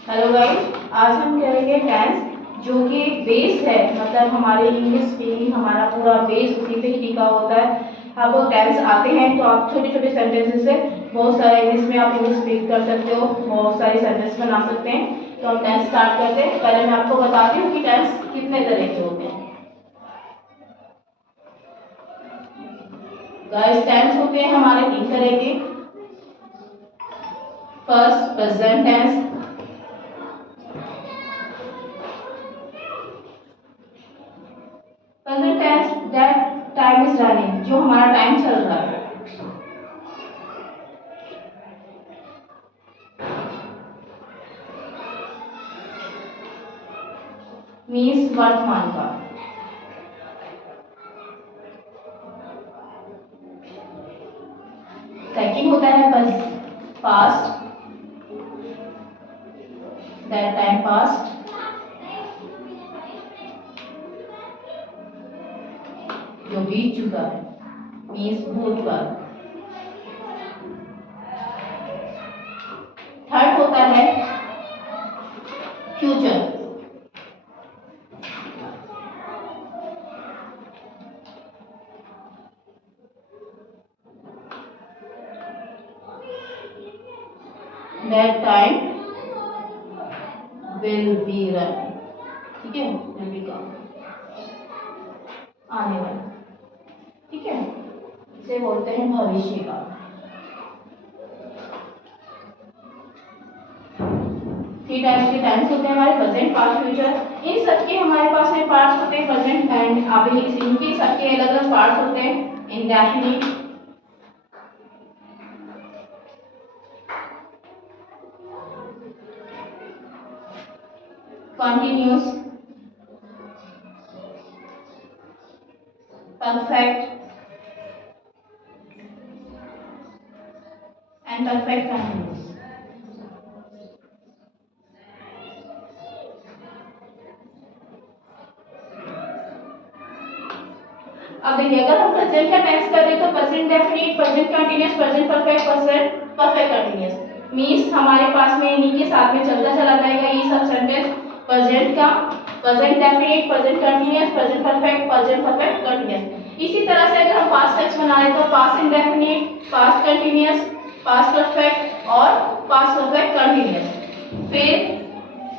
Hello guys, आज हम करेंगे टेंस जो कि बेस है, मतलब हमारे इंग्लिश स्पीकिंग हमारा पूरा बेस उसी पे ही टिका होता है। आपको टेंस आते हैं तो आप छोटे छोटे सेंटेंसेस से बहुत सारा इंग्लिश में आप इंग्लिश स्पीक कर सकते हो, बहुत सारे सेंटेंस बना सकते हैं। तो हम टेंस स्टार्ट करते हैं। पहले मैं आपको बताती हूँ कि टेंस कितने तरह के होते हैं। गाइस, टेंस होते हैं हमारे 3 तरह के। First, present tense. Present tense that time is running, जो हमारा टाइम चल रहा है। मीन्स वर्तमान का। सेकंड होता है बस पास्ट, दैट टाइम पास्ट। जो बीत चुका है, मीन्स भूतकाल। थर्ड होता है future, that time will be run. ठीक है, विल बी कम, आने वाला। ठीक है, इसे बोलते हैं भविष्य का। थ्री टाइप्स के टाइम्स होते हैं हमारे, प्रेजेंट, पास्ट, फ्यूचर। इन सबके हमारे पास में पार्ट्स होते हैं, प्रेजेंट एंड अभी इनके सबके अलग अलग पार्ट्स होते हैं। Indefinite, continuous, perfect and perfect continuous. अब देखिए, अगर हम प्रेजेंट का टेंस करें तो present definite, present continuous, present perfect, present perfect continuous. Means हमारे पास में इन्हीं के साथ में चलता चला जाएगा ये सब सेंटेंस। प्रेजेंट का present definite, present continuous, present perfect, present perfect continuous. इसी तरह से अगर हम पास्ट टेंस बना रहे तो past indefinite, past continuous, past perfect और पास्ट परफेक्ट कंटीन्यूअस। फिर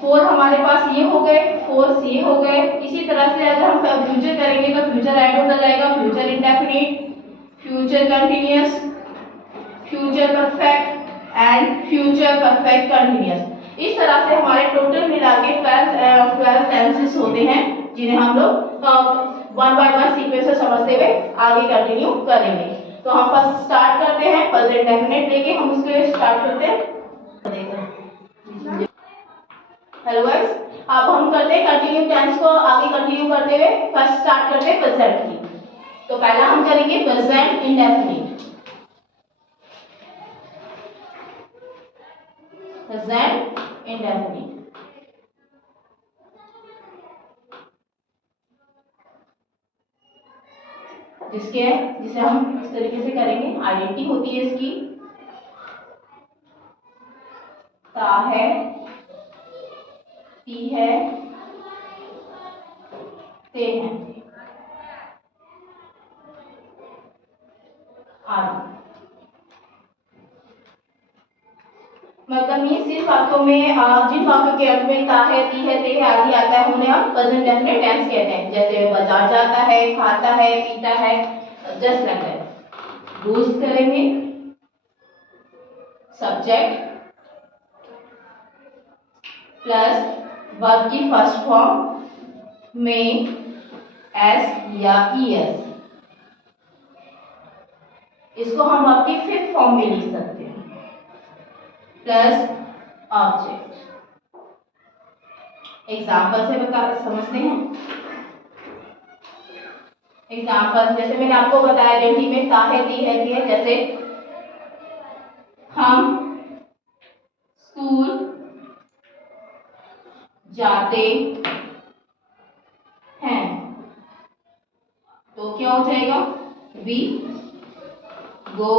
फोर हमारे पास ये हो गए, फोर्स ये हो गए। इसी तरह से अगर हम फ्यूचर करेंगे तो फ्यूचर ऐड होता जाएगा, future indefinite, future continuous, future perfect and future perfect continuous. इस तरह से हमारे टोटल मिला के 12 टेंसेस होते हैं, जिन्हें हम लोग वन बाय वन सीक्वेंस से समझते हुए आगे कंटिन्यू करेंगे। तो हम फर्स्ट स्टार्ट करते हैं प्रेजेंट डेफिनेट लेके, हम उसको स्टार्ट करते हैं। हेलो गाइस, अब हम करते हैं कंटिन्यू टेंस को आगे कंटिन्यू करते हुए। फर्स्ट स्टार्ट करते हैं प्रेजेंट की। तो पहला हम करेंगे प्रेजेंट इंडेफिनिट। प्रेजेंट इंडेफिनिट जिसे हम इस तरीके से करेंगे। आइडेंटिटी होती है इसकी, ता है, ती है, ते हैं, आदि। मतलब ये सिर्फ वाक्यों में जिन वाक्यों के अंत में ता है, ती है, ते है आदि आता है उन्हें हम प्रेजेंट डेफिनेट टेंस कहते हैं। जैसे बाजार जाता है, खाता है, पीता है, जस्ट लाइक दैट। यूज करेंगे सब्जेक्ट प्लस वर्ब की फर्स्ट फॉर्म में एस या ईएस। इसको हम वर्ब की फिफ्थ फॉर्म में लिख सकते हैं, प्लस ऑब्जेक्ट। एग्जाम्पल से बता समझते हैं। एग्जाम्पल जैसे मैंने आपको बताया, आइडेंटिटी में ता है, ती है, जैसे हम स्कूल जाते हैं, तो क्या हो जाएगा? We go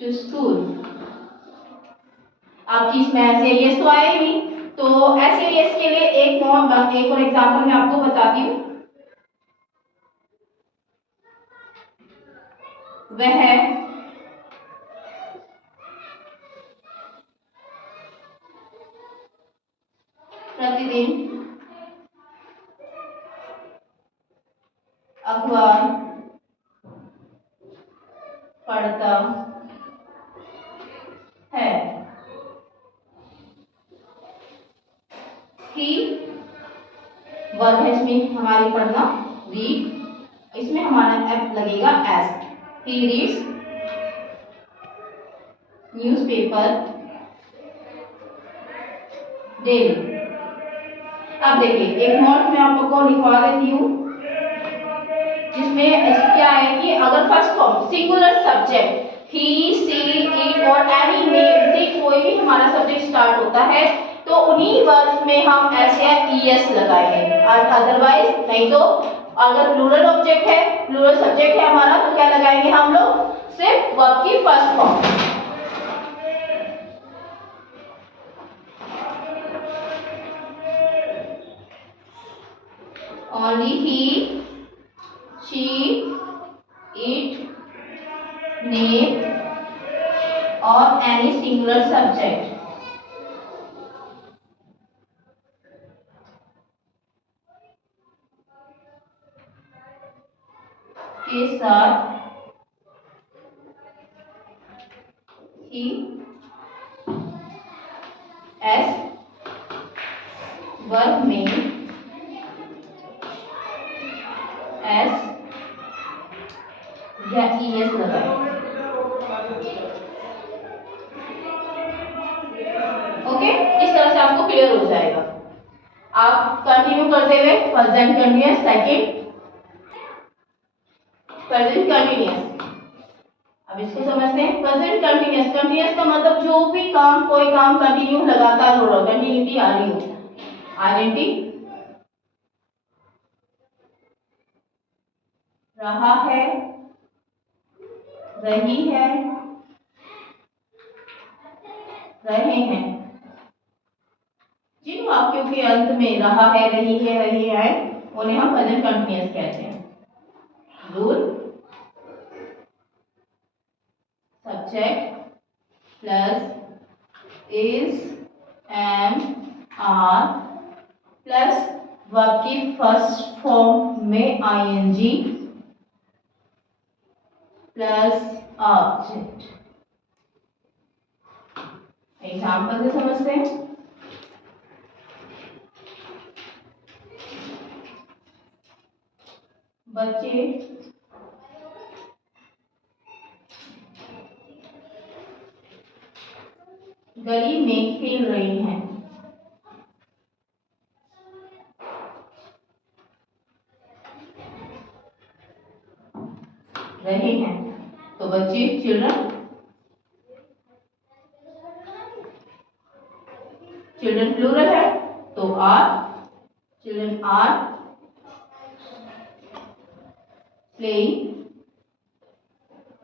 to school. आपकी इसमें SAES तो आया ही नहीं, तो SAES के लिए एक और एग्जाम्पल मैं आपको बताती हूँ। वह प्रतिदिन अखबार पढ़ता है। ही वर्ब है इसमें हमारी पढ़ना, रीड, इसमें हमारा एप लगेगा S. He reads newspaper daily. अब देखिए एक नोट मैं आपको लिखवा देती हूँ, जिसमें क्या है कि अगर first form singular subject he, she, it और एनी नेम से कोई भी हमारा सब्जेक्ट स्टार्ट होता है तो उन्हीं वर्ब्स में हम एस या ईएस लगाएंगे, अदरवाइज नहीं। तो अगर प्लूरल ऑब्जेक्ट है, प्लूरल सब्जेक्ट है हमारा, तो क्या लगाएंगे हम लोग, सिर्फ वर्ब की first form. Only he, she, it, name और एनी सिंगुलर सब्जेक्ट के साथ ही एस वर्ब में एस या ईएस लगाएं। ओके, इस तरह से आपको क्लियर हो जाएगा। आप कंटिन्यू करते हुए present continuous, second present continuous. अब इसको समझते हैं। प्रेजेंट कंटिन्यूअस, कंटिन्यूअस का मतलब जो भी काम, कोई काम कंटिन्यू लगातार हो रहा हो, कंटिन्यूटी आ रही हो। आइडेंटिटी रहा है, रही है, रहे हैं। जिन वाक्यों के अंत में रहा है, रही है, रहे हैं, उन्हें हम प्रेजेंट कंटिन्यूअस कहते हैं। Rule subject plus is and are plus verb की फर्स्ट फॉर्म में आईएनजी प्लस ऑब्जेक्ट। एग्जाम्पल से समझते हैं। बच्चे गली में खेल रहे हैं। रहे हैं तो बच्चे चिल्ड्रन, चिल्ड्रन प्लूरल है तो are, children are playing,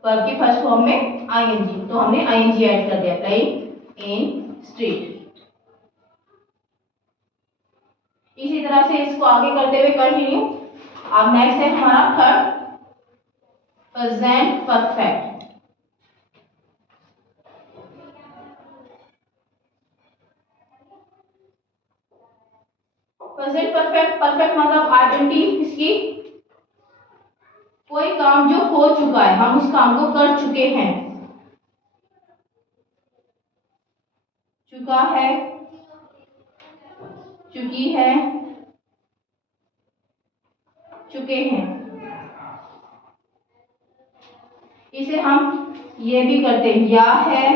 verb की फर्स्ट फॉर्म में आईएनजी, तो हमने आईएनजी ऐड कर दिया, प्लेइंग इन स्ट्रीट। इसी तरह से इसको आगे करते हुए कंटिन्यू। अब नेक्स्ट है हमारा third present perfect. Present perfect, perfect मतलब आइडेंटिटी इसकी, कोई काम जो हो चुका है, हम उस काम को कर चुके हैं। चुका है, चुकी है, चुके हैं। इसे हम ये भी करते हैं, या है,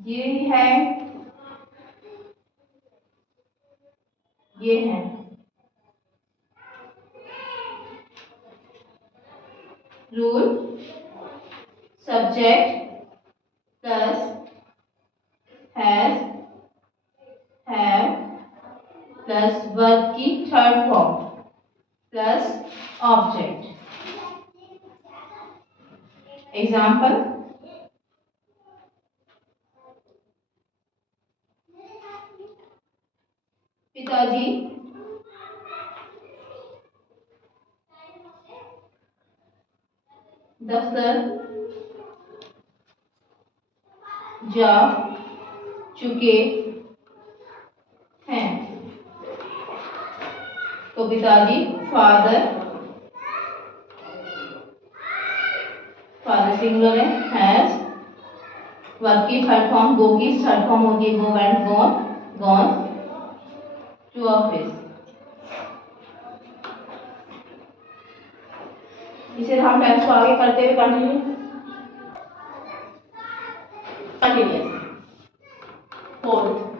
ये है, ये है। Rule subject plus has, have plus verb की third form plus object. Example, पिताजी दफ्तर जा चुके हैं। तो पिताजी फादर सिंगुलर है, हैज, वर्ब की थर्ड फॉर्म गो की थर्ड फॉर्म होती है go and gone to office. इसे हम टेंस को आगे करते हुए कंटिन्यूअस फोर्थ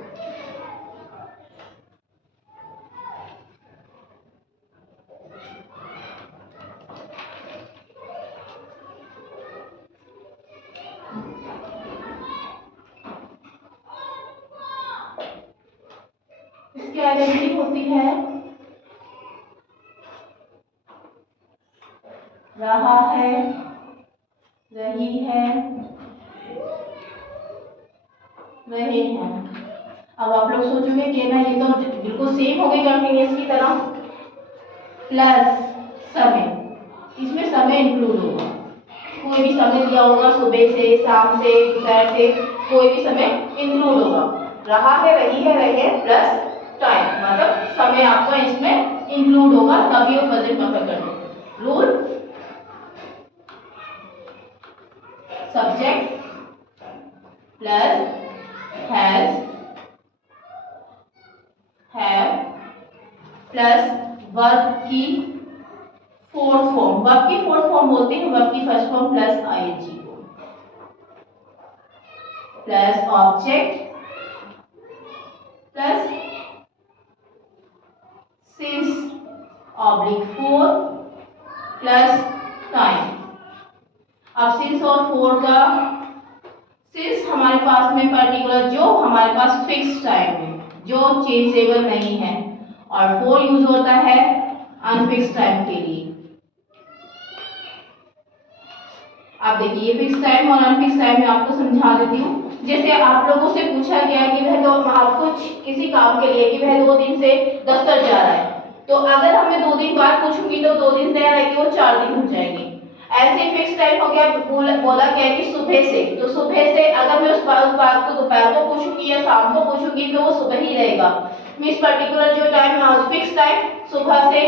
इसकी आइडेंटिटी होती है रहा है, रही है, रहे हैं। अब आप लोग सोचोगे कि ना ये तो बिल्कुल सेम हो गई कंटिन्यूअस की तरह, प्लस समय, इसमें समय इंक्लूड होगा, कोई भी समय दिया होगा सुबह से शाम से दोपहर से, कोई भी समय इंक्लूड होगा। रहा है, रही है, रहे प्लस टाइम, मतलब समय आपका इसमें इंक्लूड होगा, तभी वो प्रेजेंट परफेक्ट करना। Rule subject plus has have plus verb की फोर्थ फॉर्म, वर्ब की फोर्थ फॉर्म बोलते हैं वर्ब की first form plus ING plus object plus since oblique for plus time. अब सिंस और फोर का, सिंस हमारे पास में पर्टिकुलर जो हमारे पास फिक्स टाइम है, जो चेंजेबल नहीं है, और फोर यूज होता है अनफिक्स टाइम के लिए। आप देखिए ये फिक्स टाइम और अनफिक्स टाइम में आपको समझा देती हूँ। जैसे आप लोगों से पूछा गया कि वह तो आपको किसी काम के लिए कि वह 2 दिन से दफ्तर जा रहा है, तो अगर हमने 2 दिन बाद पूछूंगी तो 2 दिन तय रहेगी, वो 4 दिन हो जाएंगे। ऐसे फिक्स टाइम हो गया, बोला गया कि सुबह से, तो सुबह से अगर मैं उस बात को दोपहर को पूछूंगी या शाम को पूछूंगी तो वो सुबह ही रहेगा। मींस पर्टिकुलर जो टाइम फिक्स टाइम सुबह से,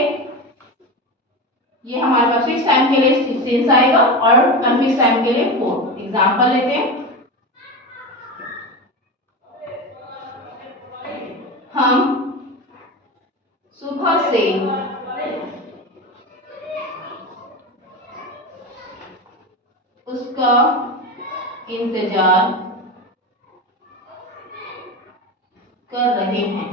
ये हमारे पास फिक्स टाइम के लिए सिंस आएगा और अनफिक्स टाइम के लिए फोर। एग्जांपल लेते हैं, हम सुबह से उसका इंतजार कर रहे हैं।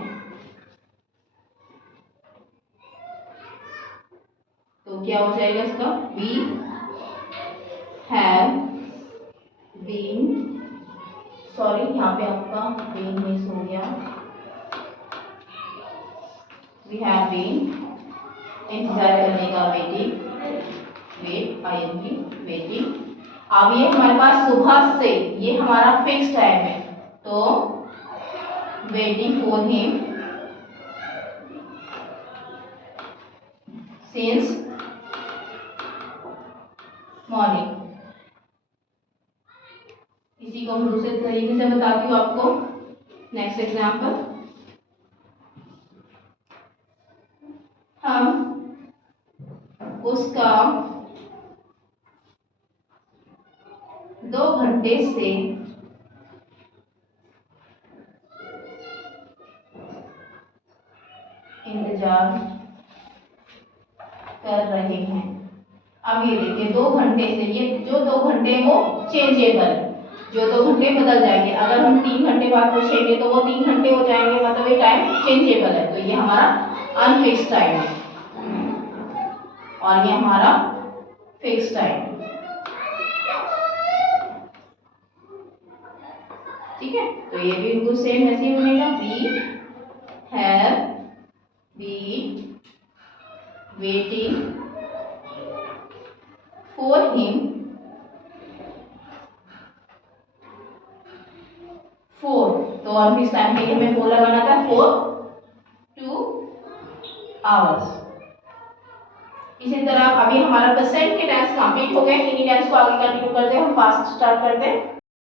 तो क्या हो जाएगा इसका, वी हैव बीन, सॉरी यहाँ पे आपका बीन मिस हो गया, वी हैव बीन, इंतजार करने का वेटिंग, वेट आईएनजी वेटिंग। अब ये हमारे पास सुबह से, ये हमारा फिक्स टाइम है, तो waiting for him since morning. इसी को हम दूसरे तरीके से बताती हूँ आपको। नेक्स्ट एग्जांपल, हम उसका 2 घंटे से इंतजार कर रहे हैं। अब ये देखिए 2 घंटे से, ये जो 2 घंटे वो चेंजेबल है, जो 2 घंटे बदल जाएंगे। अगर हम 3 घंटे बाद पूछेंगे तो वो 3 घंटे हो जाएंगे, मतलब ये टाइम चेंजेबल है। तो ये हमारा अनफिक्स टाइम है और ये हमारा फिक्स टाइम, ठीक है। तो ये भी बिल्कुल सेम ऐसे ही बनेगा, we have been waiting for him for, तो अनफिक्स टाइम के लिए हमें फोर लगाना था, 4 to आवर्स। इसी तरह अभी हमारा प्रेजेंट के टेंस कंप्लीट हो गए, इन्हीं टेंस को आगे कंटिन्यू करते हैं, हम फास्ट स्टार्ट करते हैं।